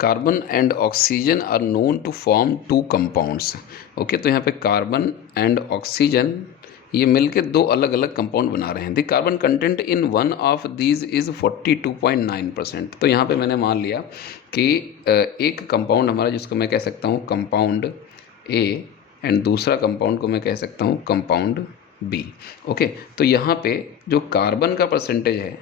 Carbon and oxygen are known to form two compounds. Okay, तो यहाँ पे carbon and oxygen ये मिलके दो अलग अलग कंपाउंड बना रहे हैं। The carbon content in one of these is 42.9%। तो यहाँ पे मैंने मान लिया कि एक कंपाउंड हमारा जिसको मैं कह सकता हूँ कंपाउंड ए एंड दूसरा कंपाउंड को मैं कह सकता हूँ कंपाउंड बी। ओके, तो यहाँ पे जो कार्बन का परसेंटेज है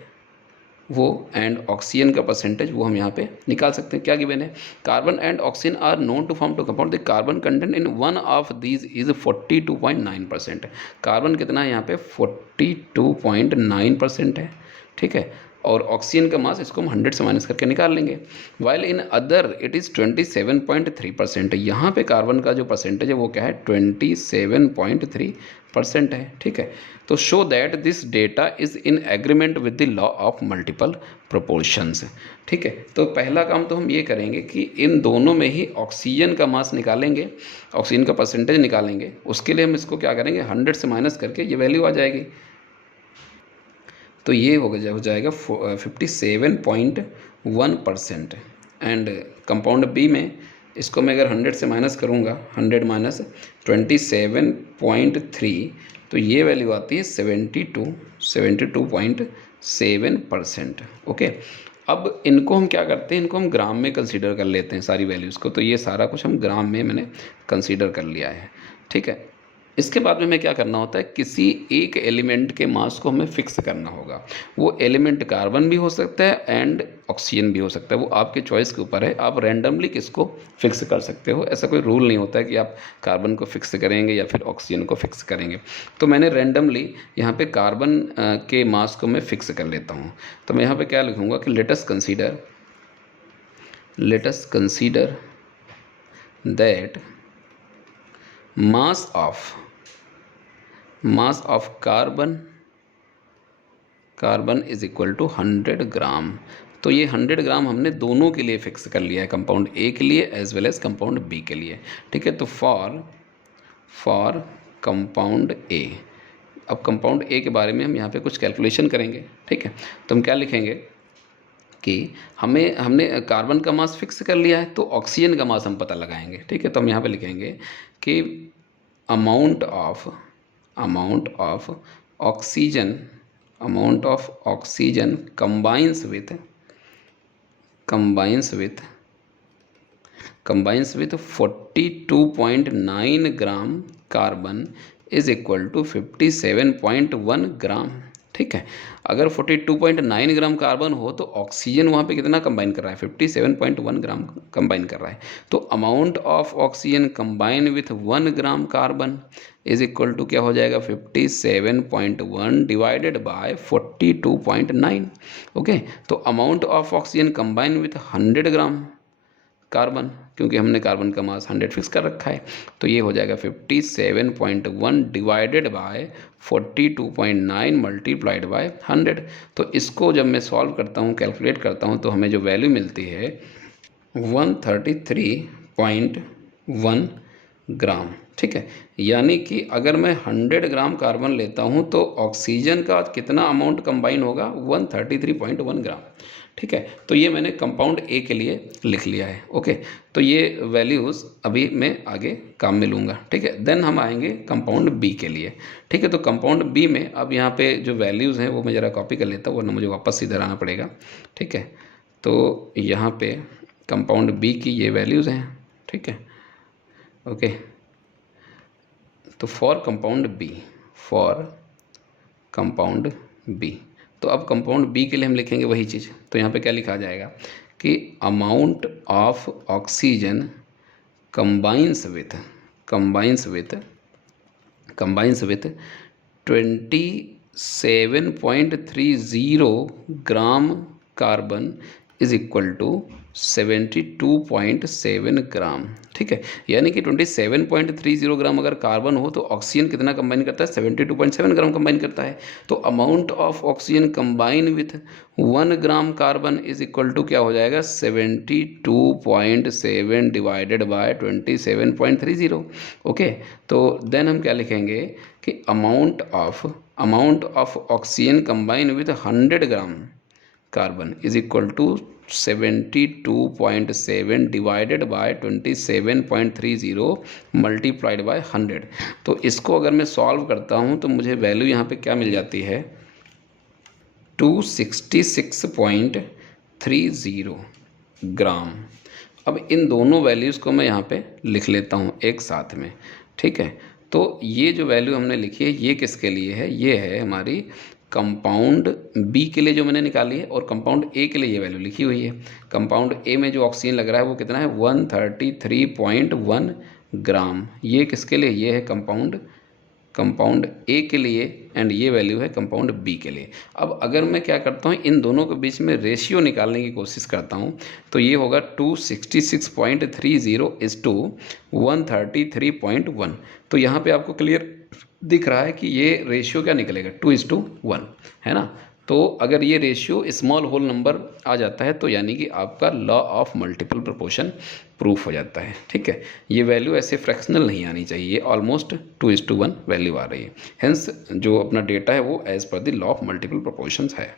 वो एंड ऑक्सीजन का परसेंटेज वो हम यहाँ पे निकाल सकते हैं। क्या गिवन है? Carbon and oxygen are known to form two compound, the carbon content in one of these is 42.9%। Carbon कितना है यहाँ पे? 42.9% है, ठीक है। और ऑक्सीजन का मास इसको हम 100 से माइनस करके निकाल लेंगे। While in other it is 27.3%। यहाँ पे कार्बन का जो परसेंटेज है वो क्या है? 27.3% है, ठीक है। तो show that this data is in agreement with the law of multiple proportions, ठीक है। तो पहला काम तो हम ये करेंगे कि इन दोनों में ही ऑक्सीजन का मास निकालेंगे, ऑक्सीजन का परसेंटेज निकालेंगे। उसके लिए हम इसको क्या करेंगे? 100 से माइनस करके ये वैल्यू आ जाएगी। तो ये हो जाएगा 57.1%। एंड कंपाउंड बी में इसको मैं अगर 100 से माइनस करूँगा, 100 माइनस 27.3, तो ये वैल्यू आती है 72.7%। ओके, अब इनको हम क्या करते हैं? इनको हम ग्राम में कंसीडर कर लेते हैं सारी वैल्यूज़ को। तो ये सारा कुछ हम ग्राम में मैंने कंसीडर कर लिया है, ठीक है। इसके बाद में हमें क्या करना होता है? किसी एक एलिमेंट के मास को हमें फिक्स करना होगा। वो एलिमेंट कार्बन भी हो सकता है एंड ऑक्सीजन भी हो सकता है, वो आपके चॉइस के ऊपर है। आप रैंडमली किसको फिक्स कर सकते हो, ऐसा कोई रूल नहीं होता है कि आप कार्बन को फिक्स करेंगे या फिर ऑक्सीजन को फिक्स करेंगे। तो मैंने रैंडमली यहाँ पे कार्बन के मास को मैं फिक्स कर लेता हूँ। तो मैं यहाँ पे क्या लिखूँगा कि let us consider that mass of carbon is equal to 100 gram. तो ये 100 ग्राम हमने दोनों के लिए फिक्स कर लिया है, कंपाउंड ए के लिए as well as compound B के लिए, ठीक है। तो फॉर कंपाउंड ए, अब कंपाउंड ए के बारे में हम यहाँ पे कुछ कैलकुलेशन करेंगे, ठीक है। तो हम क्या लिखेंगे कि हमने कार्बन का मास फिक्स कर लिया है, तो ऑक्सीजन का मास हम पता लगाएंगे, ठीक है। तो हम यहाँ पे लिखेंगे कि amount of oxygen combines with 42.9 gram carbon is equal to 57.1 gram, ठीक है। अगर 42.9 ग्राम कार्बन हो तो ऑक्सीजन वहाँ पे कितना कंबाइन कर रहा है? 57.1 ग्राम कंबाइन कर रहा है। तो amount of oxygen combine with 1 gram carbon is equal to क्या हो जाएगा? 57.1 डिवाइडेड बाय 42.9। ओके, तो amount of oxygen combine with 100 gram carbon, क्योंकि हमने कार्बन का मास 100 फिक्स कर रखा है, तो ये हो जाएगा 57.1 डिवाइडेड बाय 42.9 मल्टीप्लाइड बाय 100। तो इसको जब मैं सॉल्व करता हूँ, कैलकुलेट करता हूँ, तो हमें जो वैल्यू मिलती है 133.1 ग्राम, ठीक है। यानी कि अगर मैं 100 ग्राम कार्बन लेता हूँ तो ऑक्सीजन का कितना अमाउंट कंबाइन होगा? 133.1 ग्राम, ठीक है। तो ये मैंने कंपाउंड ए के लिए लिख लिया है। ओके, तो ये वैल्यूज़ अभी मैं आगे काम में लूँगा, ठीक है। देन हम आएंगे कंपाउंड बी के लिए, ठीक है। तो कंपाउंड बी में अब यहाँ पे जो वैल्यूज़ हैं वो मैं ज़रा कॉपी कर लेता हूँ, वरना मुझे वापस इधर आना पड़ेगा, ठीक है। तो यहाँ पे कंपाउंड बी की ये वैल्यूज़ हैं, ठीक है। ओके, तो फॉर कंपाउंड बी, तो अब कंपाउंड बी के लिए हम लिखेंगे वही चीज़। तो यहाँ पे क्या लिखा जाएगा कि amount of oxygen combines with 27.30 gram carbon is equal to 72.7 gram, ठीक है। यानी कि 27.30 ग्राम अगर कार्बन हो तो ऑक्सीजन कितना कंबाइन करता है? 72.7 ग्राम कंबाइन करता है। तो amount of oxygen combine with 1 gram carbon is equal to क्या हो जाएगा? 72.7 डिवाइडेड बाय 27.30। ओके, तो देन हम क्या लिखेंगे कि amount of oxygen combine with 100 gram carbon is equal to 72.7 divided by 27.30 multiplied by 100। तो इसको अगर मैं सॉल्व करता हूँ तो मुझे वैल्यू यहाँ पे क्या मिल जाती है, 266.30 ग्राम। अब इन दोनों वैल्यूज़ को मैं यहाँ पे लिख लेता हूँ एक साथ में, ठीक है। तो ये जो वैल्यू हमने लिखी है ये किसके लिए है, ये है हमारी कंपाउंड बी के लिए जो मैंने निकाली है, और कंपाउंड ए के लिए ये वैल्यू लिखी हुई है। कंपाउंड ए में जो ऑक्सीजन लग रहा है वो कितना है, 133.1 ग्राम। ये किसके लिए, ये है कंपाउंड ए के लिए, एंड ये वैल्यू है कंपाउंड बी के लिए। अब अगर मैं क्या करता हूँ, इन दोनों के बीच में रेशियो निकालने की कोशिश करता हूँ, तो ये होगा 266.30 इज टू 133.1। तो यहाँ पे आपको क्लियर दिख रहा है कि ये रेशियो क्या निकलेगा, 2:1, है ना। तो अगर ये रेशियो स्मॉल होल नंबर आ जाता है तो यानी कि आपका law of multiple proportion proof हो जाता है, ठीक है। ये वैल्यू ऐसे फ्रैक्शनल नहीं आनी चाहिए, ऑलमोस्ट 2:1 वैल्यू आ रही है। हेंस जो अपना डेटा है वो as per the law of multiple proportions है।